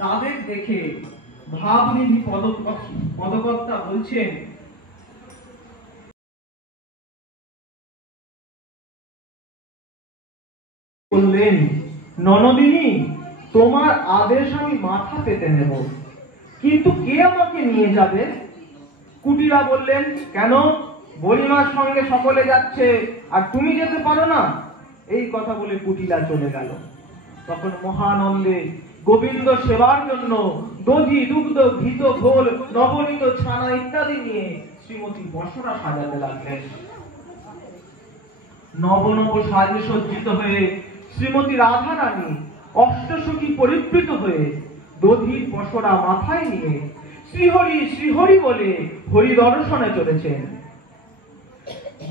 তাদের দেখে ভাবনিধি পদকর্তা বলছেন, বললেন, ননদিনী, তোমার আদেশ আমি মাথা পেতে নেব, কিন্তু কে আমাকে নিয়ে যাবে? কুটিরা বললেন, কেন? বলিমার সঙ্গে সকলে যাচ্ছে আর তুমি যেতে পারো না? এই কথা বলে কুটিরা চলে গেল। তখন মহানন্দে গোবিন্দ সেবার জন্য দধি, দুগ্ধ, ঘৃত, ঘোল, নবনীত ছানা ইত্যাদি নিয়ে শ্রীমতী বসরা সাজাতে লাগলেন। নব নব সাজে সজ্জিত হয়ে শ্রীমতী রাধা রানী অষ্টসখী পরিবৃত হয়ে দধির বসরা মাথায় নিয়ে শ্রীহরি শ্রীহরি বলে হরি দর্শনে চলেছেন।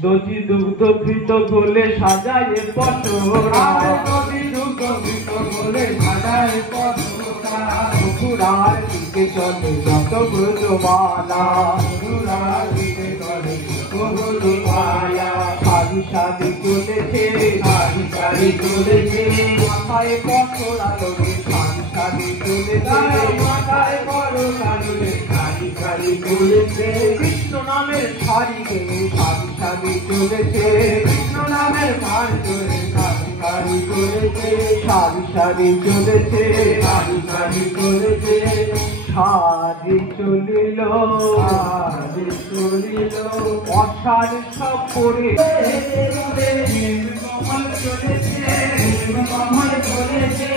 দধি, দুগ্ধ, ঘৃত, ঘোলে সাজায় বসরা, দধি, দুগ্ধ, ঘৃত, ঘোলে সাজায় বসরা, মথুরার দিকে চলে যত ব্রজমালা, মথুরার দিকে চলে যত ব্রজমালা, সারি সারি চলেছে, সারি সারি চলেছে, মাথায় বসরা লোকে সারি সারি চলেছে, মাথায় বসরা লোকে সারি সারি চলেছে, কৃষ্ণ নামের সারি গেয়ে সারি সারি চলেছে, কৃষ্ণ নামের ভার ধরে সারি সারি চলেছে, সারি সারি চলেছে, সারি সারি চলেছে, সারি চলিল, সারি চলিল, অসার সব করে কমল চলেছে, কমল চলেছে,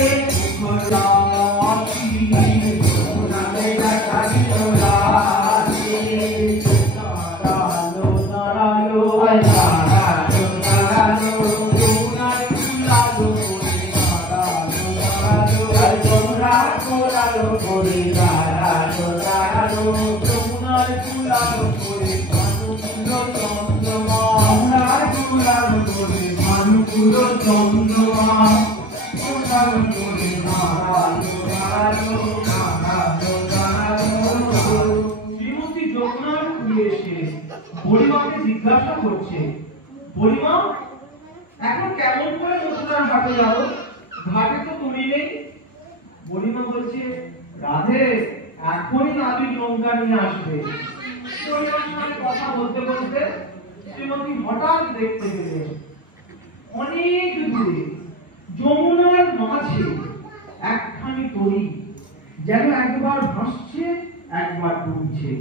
বুড়িমাকে জিজ্ঞাসা করছে, বুড়িমা, এখন কেমন করে মথুরার ঘাটে যাবো? ঘাটে তো তুমি নেই। বুড়িমা বলছে, রাধে এখনই নাবিক নৌকা নিয়ে আসবে। কথা বলতে বলতে শ্রীমতী হঠাৎ দেখতে পেলেন অনেক দূরে যমুনার মাঝে একখানি তরী যেন একবার ভাসছে একবার ডুবছে।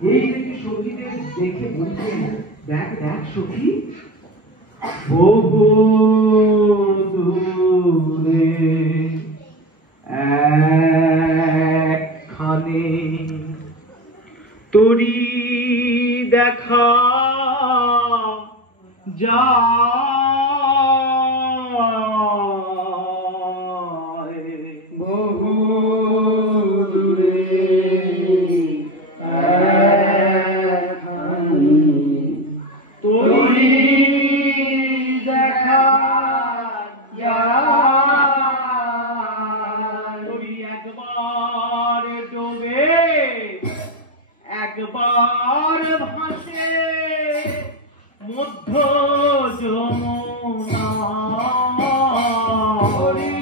এই দেখে সখীদের দেখে বলছেন, দেখ দেখ সখী, বহু দূরে একখানে তরী দেখা যায়, বহু দূরে তরী দেখা যায়, তরী একবার ডোবে একবার ভাসে মধ্য যমুনা, তরী